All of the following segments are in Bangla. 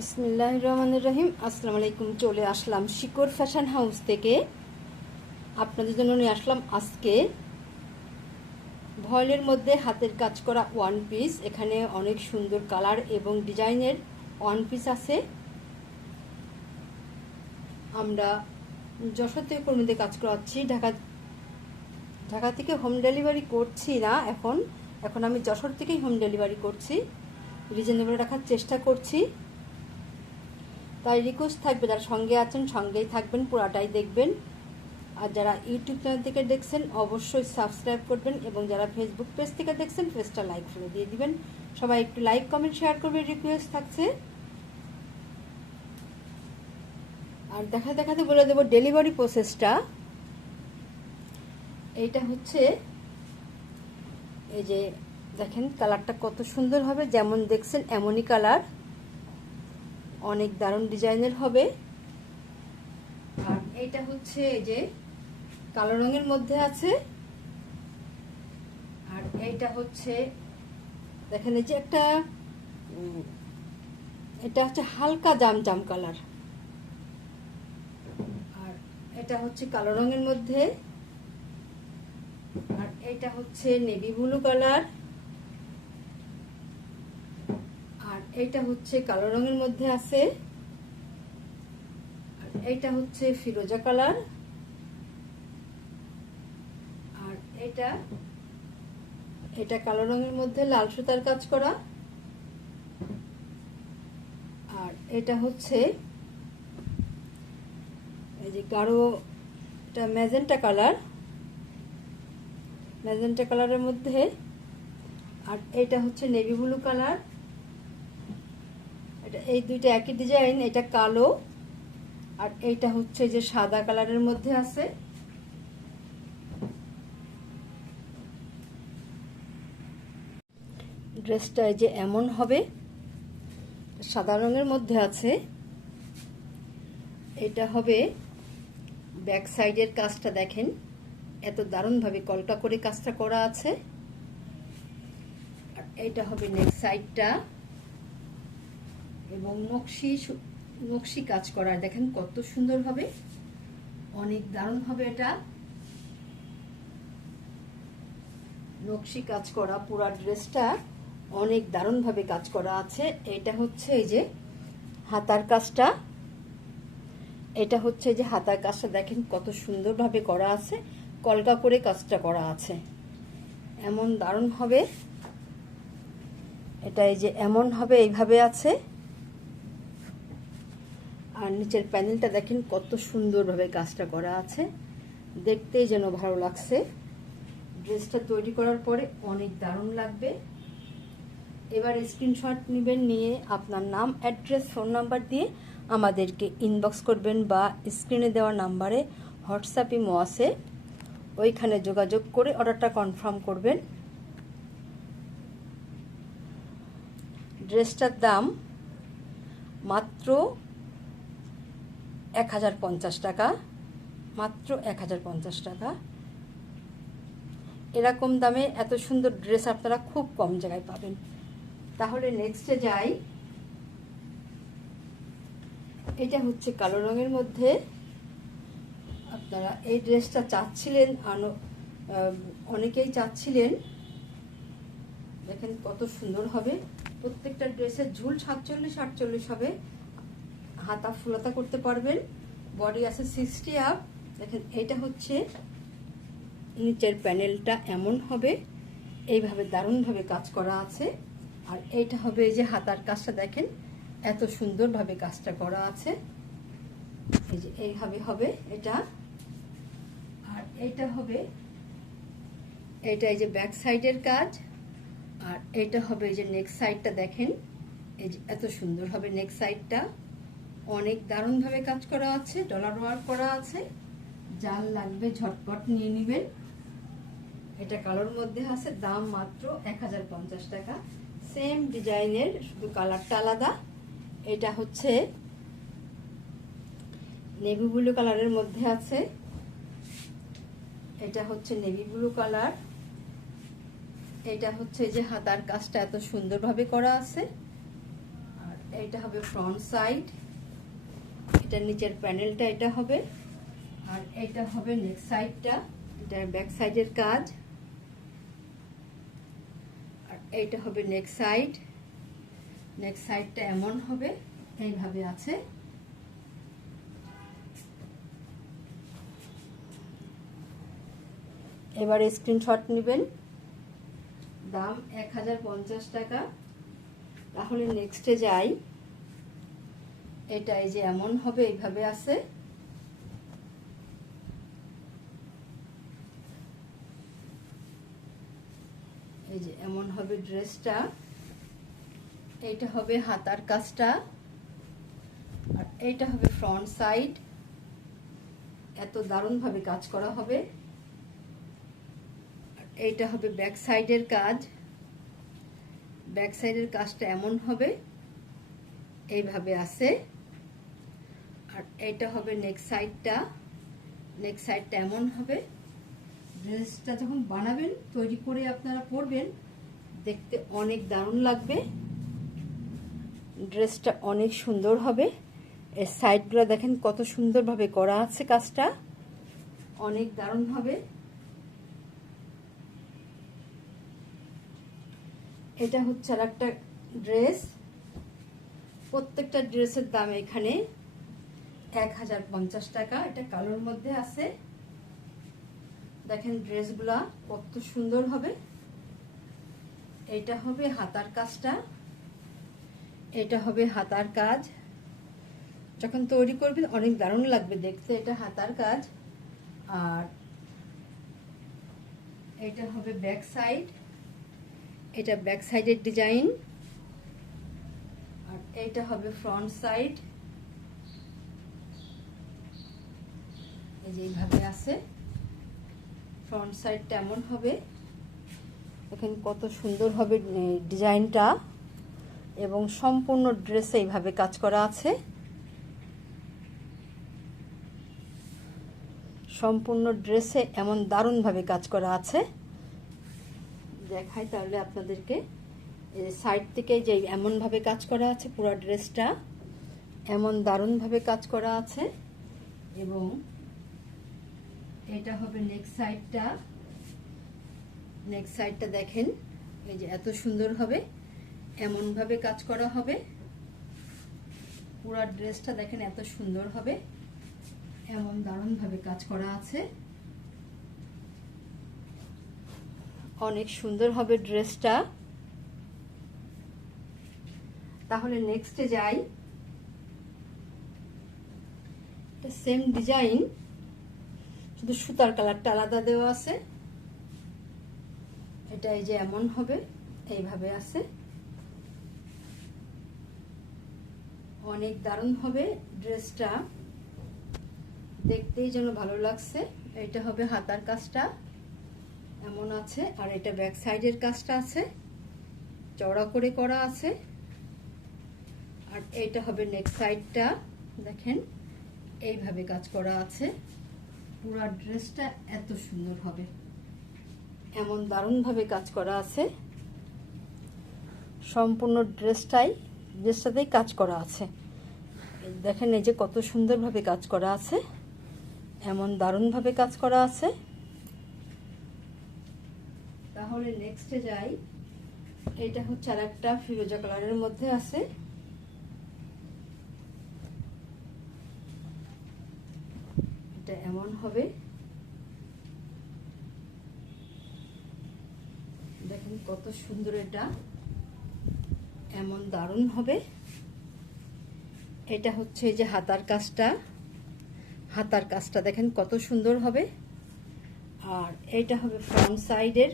বিসমিল্লাহ রহমান রহিম। আসসালামু আলাইকুম চলে আসলাম শিকর ফ্যাশন হাউস থেকে। আপনাদের জন্য নিয়ে আসলাম আজকে ভয়েলের মধ্যে হাতের কাজ করা ওয়ান পিস এখানে অনেক সুন্দর কালার এবং ডিজাইনের ওয়ান পিস আছে। আমরা যশোর থেকে কর্মীদের কাজ করাচ্ছি। ঢাকা ঢাকা থেকে হোম ডেলিভারি করছি না এখন। এখন আমি যশোর থেকেই হোম ডেলিভারি করছি। রিজনেবল রাখার চেষ্টা করছি। তাই রিকোয়েস্ট থাকবে, যারা সঙ্গে আছেন, সঙ্গেই থাকবেন, পুরাটাই দেখবেন। আর যারা ইউটিউব চ্যানেল থেকে দেখছেন, অবশ্যই সাবস্ক্রাইব করবেন এবং যারা ফেসবুক পেজ থেকে দেখছেন পেজটা লাইক ফলো দিয়ে দিবেন। সবাই একটু লাইক কমেন্ট শেয়ার করবে রিকোয়েস্ট থাকছে। আর দেখা দেখাতে বলে দেবো ডেলিভারি প্রসেসটা এইটা হচ্ছে, এই যে দেখেন কালারটা কত সুন্দর হবে, যেমন দেখছেন, এমনই কালার অনেক দারুণ ডিজাইনের হবে। আর এইটা হচ্ছে এই যে কালো রঙের মধ্যে আছে। আর এইটা হচ্ছে, দেখেন এই যে একটা এটা হচ্ছে হালকা জাম জাম কালার। আর এটা হচ্ছে কালো রঙের মধ্যে। আর এটা হচ্ছে নেভি ব্লু কালার। এটা হচ্ছে কালো রঙের মধ্যে আছে। আর এটা হচ্ছে ফিরোজা কালার। আর এটা এটা কালো রঙের মধ্যে লাল সুতার কাজ করা। আর এটা হচ্ছে, এই যে গাঢ়, এটা ম্যাজেন্টা কালার। ম্যাজেন্টা কালারের মধ্যে। আর এটা হচ্ছে নেভি ব্লু কালার। এটা, এই দুইটা একই ডিজাইন এটা কালো, আর এইটা হচ্ছে যে সাদা কালারের মধ্যে আছে। ড্রেসটা যে এমন হবে, সাদা রঙের মধ্যে আছে। এটা হবে ব্যাক সাইডের কাজটা দেখেন, এত দারুণভাবে কলকা করে কাজটা করা আছে। আর এটা হবে নেক্সট সাইডটা এবং নকশি নকশি কাজ করার দেখেন কত সুন্দরভাবে, অনেক দারুণ হবে এটা নকশি কাজ করা, পুরা ড্রেসটা অনেক দারুণভাবে কাজ করা আছে। এটা হচ্ছে এই যে হাতার কাজটা। এটা হচ্ছে যে হাতার কাজটা, দেখেন কত সুন্দরভাবে করা আছে, কলকা করে কাজটা করা আছে। এমন দারুণ হবে এটা এই যে এমন হবে এইভাবে আছে। আর নিচের প্যানেলটা দেখেন কত সুন্দরভাবে কাজটা করা আছে। দেখতেই যেন ভালো লাগছে। ড্রেসটা তৈরি করার পরে অনেক দারুণ লাগবে। এবার স্ক্রিনশট নেবেন নিয়ে আপনার নাম, অ্যাড্রেস, ফোন নাম্বার দিয়ে আমাদেরকে ইনবক্স করবেন বা স্ক্রিনে দেওয়া নাম্বারে হোয়াটসঅ্যাপ ইমো আছে। ওইখানে যোগাযোগ করে অর্ডারটা কনফার্ম করবেন। ড্রেসটার দাম মাত্র এক হাজার পঞ্চাশ টাকা, মাত্র এক হাজার পঞ্চাশ টাকা। এরকম দামে এত সুন্দর ড্রেস আপনারা খুব কম জায়গায় পাবেন। তাহলে নেক্সটে যাই। এটা হচ্ছে কালো রঙের মধ্যে। আপনারা এই ড্রেসটা চাচ্ছিলেন অনেকেই চাচ্ছিলেন। দেখেন কত সুন্দর হবে। প্রত্যেকটা ড্রেসের ঝুল সাতচল্লিশ, আটচল্লিশ হবে। হাতা ফুলাতা করতে পারবেন বডি আছে সিক্সটি আপ দেখেন এইটা হচ্ছে নিচের প্যানেলটা এমন হবে, এইভাবে দারুণভাবে কাজ করা আছে, আর এইটা হবে এই যে হাতার কাজটা দেখেন, এত সুন্দরভাবে কাজটা করা আছে, এই যে এইভাবে হবে এটা, আর এইটা হবে এটা এই যে ব্যাক সাইডের কাজ, আর এটা হবে এই যে নেক্সট সাইডটা দেখেন, এই যে এত সুন্দর হবে নেক্সট সাইডটা অনেক দারুণভাবে কাজ করা আছে ডলার ওয়ার্ক করা আছে। জাল লাগবে ঝটপট নিয়ে নেবেন। এটা কালোর মধ্যে আছে, দাম মাত্র এক হাজার পঞ্চাশ টাকা। সেম ডিজাইনের শুধু কালারটা আলাদা। এটা হচ্ছে নেভি ব্লু কালারের মধ্যে আছে। এটা হচ্ছে নেভি ব্লু কালার এটা হচ্ছে যে হাতার কাজটা এত সুন্দরভাবে করা আছে। আর এটা হবে ফ্রন্ট সাইড এটা নিচের প্যানেলটা এটা হবে, আর এটা হবে নেক্সট সাইডটা এটার ব্যাক সাইডের কাজ। আর এইটা হবে নেক্সট সাইড নেক্সট সাইডটা এমন হবে, এইভাবে আছে। এবারে স্ক্রিনশট নেবেন। দাম এক হাজার পঞ্চাশ টাকা। তাহলে নেক্সটে যাই। এটা এই যে এমন হবে, এইভাবে আছে। এই যে এমন হবে ড্রেসটা। এইটা হবে হাতার কাজটা। আর এইটা হবে ফ্রন্ট সাইড। এত দারুণভাবে কাজ করা হবে। এইটা হবে ব্যাক সাইডের কাজ। ব্যাক সাইডের কাজটা এমন হবে, এইভাবে আছে। আর এইটা হবে নেক সাইডটা নেক সাইডটা এমন হবে। ড্রেসটা যখন বানাবেন, তৈরি করে আপনারা পরবেন, দেখতে অনেক দারুণ লাগবে। ড্রেসটা অনেক সুন্দর হবে। এর সাইডগুলো দেখেন কত সুন্দরভাবে করা আছে কাজটা। অনেক দারুণ হবে। এটা হচ্ছে আর একটা ড্রেস প্রত্যেকটা ড্রেসের দাম এখানে। এক হাজার পঞ্চাশ টাকা। এটা কালোর মধ্যে দেখেন ড্রেসগুলা কত সুন্দর হবে। হবে হাতার কাজটা। এটা হবে হাতার কাজ। যখন তৈরি করবেন, অনেক দারুণ লাগবে দেখতে। এটা হাতার কাজ। আর এটা হবে ব্যাক সাইড। এটা ব্যাক সাইডের ডিজাইন। আর এইটা হবে ফ্রন্ট সাইড। এই যে এইভাবে আছে। ফ্রন্ট সাইডটা এমন হবে। এখানে কত সুন্দর হবে ডিজাইনটা। এবং সম্পূর্ণ ড্রেসে এইভাবে কাজ করা আছে। সম্পূর্ণ ড্রেসে এমন দারুণভাবে কাজ করা আছে। দেখাই তাহলে আপনাদেরকে। সাইড থেকে যে এমনভাবে কাজ করা আছে পুরো ড্রেসটা, এমন দারুণভাবে কাজ করা আছে। এবং এটা হবে নেক সাইডটা নেক সাইডটা দেখেন, এই যে এত সুন্দর হবে, এমনভাবে কাজ করা হবে। পুরো ড্রেসটা দেখেন এত সুন্দর হবে, এমন দারুণভাবে কাজ করা আছে। অনেক সুন্দর হবে ড্রেসটা তাহলে নেক্সটে যাই। সেম ডিজাইন শুধু সুতার কালারটা আলাদা দেওয়া আছে। এটা এই যে এমন হবে, এইভাবে আছে। অনেক দারুণ হবে ড্রেসটা। দেখতেই যেন ভালো লাগছে। এটা হবে হাতার কাজটা। এমন আছে। আর এটা ব্যাক সাইডের কাজটা আছে। চড়া করে করা আছে। আর এইটা হবে নেক সাইডটা। দেখেন, এইভাবে কাজ করা আছে। পুরো ড্রেসটা এত সুন্দর হবে। এমন দারুণভাবে কাজ করা আছে। সম্পূর্ণ ড্রেসটাই, ড্রেসটাতেই কাজ করা আছে। দেখেন এই যে কত সুন্দরভাবে কাজ করা আছে। এমন দারুণভাবে কাজ করা আছে। তাহলে নেক্সটে যাই। এটা হচ্ছে আর একটা ফিরোজা কালারের মধ্যে আছে। এটা এমন হবে। দেখেন কত সুন্দর এটা। এমন দারুণ হবে। এটা হচ্ছে যে হাতার কাজটা। হাতার কাজটা দেখেন কত সুন্দর হবে। আর এইটা হবে ফ্রন্ট সাইডের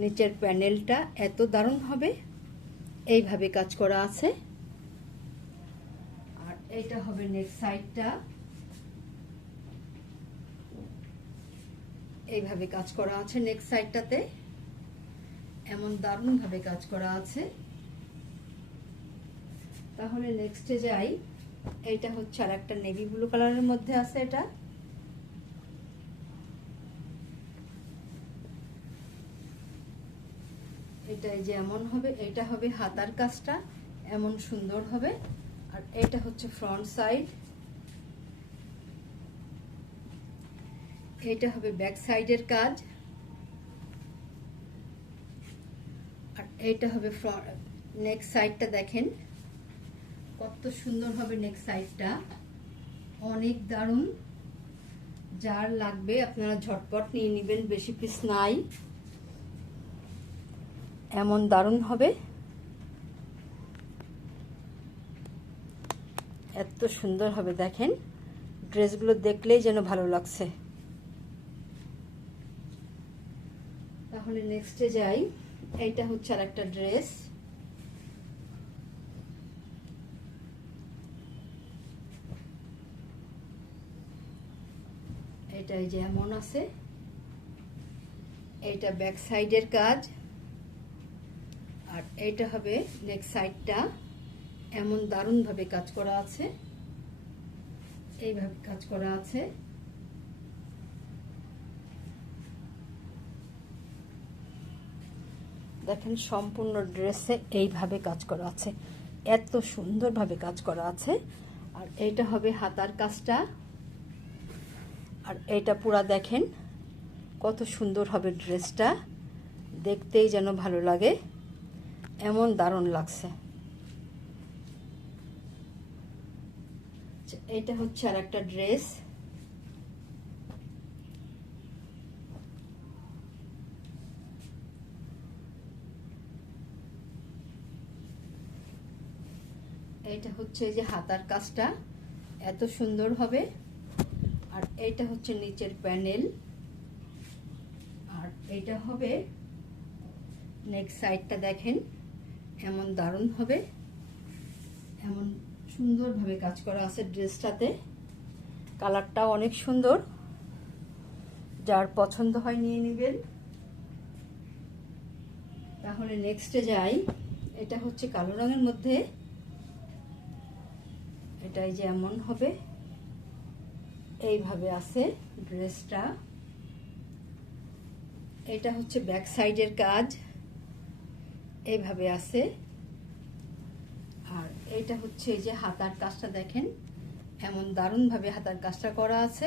নিচের প্যানেলটা এত দারুণ হবে। এইভাবে কাজ করা আছে। আর এইটা হবে নেক্সট সাইডটা এইভাবে কাজ করা আছে নেক্সট সাইডটাতে এমন দারুণভাবে কাজ করা আছে। তাহলে নেক্সটে যাই। এইটা হচ্ছে আর একটা নেভি ব্লু কালারের মধ্যে আছে এটা। এটা যে এমন হবে এটা হবে হাতার কাজটা, এমন সুন্দর হবে। আর এটা হচ্ছে ফ্রন্ট সাইড এটা হবে ব্যাক সাইডের কাজ। আর এইটা হবে নেক্সট সাইডটা দেখেন। কত সুন্দর হবে নেক্সট সাইডটা। অনেক দারুণ। যার লাগবে আপনারা ঝটপট নিয়ে নেবেন, বেশি পিস নাই। এমন দারুণ হবে। এত সুন্দর হবে, দেখেন। ড্রেসগুলো দেখলেই যেন ভালো লাগছে। তাহলে নেক্সটে যাই। এইটা হচ্ছে আর একটা ড্রেস এটাই যেমন আছে। এইটা ব্যাক সাইডের কাজ। আর এইটা হবে নেক সাইডটা এমন দারুণভাবে কাজ করা আছে। এইভাবে কাজ করা আছে। দেখেন, সম্পূর্ণ ড্রেসে এইভাবে কাজ করা আছে। এত সুন্দরভাবে কাজ করা আছে। আর এইটা হবে হাতার কাজটা। আর এইটা পুরা দেখেন, কত সুন্দর হবে ড্রেসটা। দেখতেই যেন ভালো লাগে। এমন দারুণ লাগছে। এইটা হচ্ছে আর একটা ড্রেস। এইটা হচ্ছে যে হাতার কাজটা। এত সুন্দর হবে। আর এইটা হচ্ছে নিচের প্যানেল। আর এইটা হবে নেক্সট সাইডটা দেখেন। এমন দারুণ হবে। এমন সুন্দরভাবে কাজ করা আছে ড্রেসটাতে। কালারটাও অনেক সুন্দর। যার পছন্দ হয় নিয়ে নেবেন। তাহলে নেক্সটে যাই। এটা হচ্ছে কালো রঙের মধ্যে। এটাই যে এমন হবে। এইভাবে আছে ড্রেসটা। এটা হচ্ছে ব্যাক সাইডের কাজ। এইভাবে আছে। আর এটা হচ্ছে এই যে হাতার কাজটা দেখেন। এমন দারুণভাবে হাতার কাজটা করা আছে।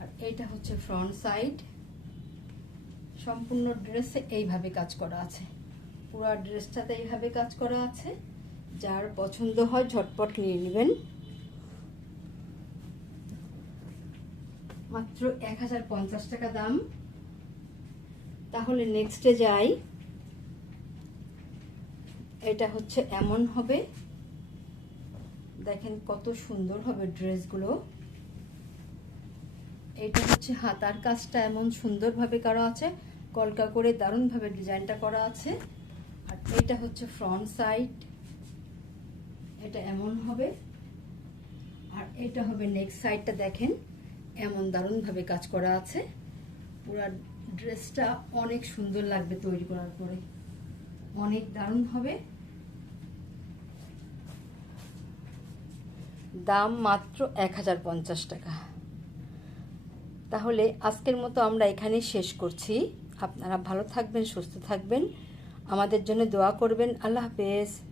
আর এইটা হচ্ছে ফ্রন্ট সাইড। সম্পূর্ণ ড্রেসে এইভাবে কাজ করা আছে। পুরো ড্রেসটাতে এইভাবে কাজ করা আছে। যার পছন্দ হয় ঝটপট নিয়ে নেবেন। মাত্র এক হাজার পঞ্চাশ টাকা দাম। তাহলে নেক্সটে যাই। এটা হচ্ছে এমন হবে। দেখেন কত সুন্দর হবে ড্রেসগুলো। এটা হচ্ছে হাতার কাজটা এমন সুন্দরভাবে করা আছে, কলকা করে দারুণভাবে ডিজাইনটা করা আছে। আর এটা হচ্ছে ফ্রন্ট সাইড এটা এমন হবে। আর এটা হবে নেক্সট সাইডটা দেখেন, এমন দারুণভাবে কাজ করা আছে। পুরা ড্রেসটা অনেক সুন্দর লাগবে তৈরি করার পরে। অনেক দারুণ হবে। দাম মাত্র এক হাজার পঞ্চাশ টাকা। তাহলে আজকের মতো আমরা এখানেই শেষ করছি। আপনারা ভালো থাকবেন, সুস্থ থাকবেন। আমাদের জন্য দোয়া করবেন। আল্লাহ হাফেজ।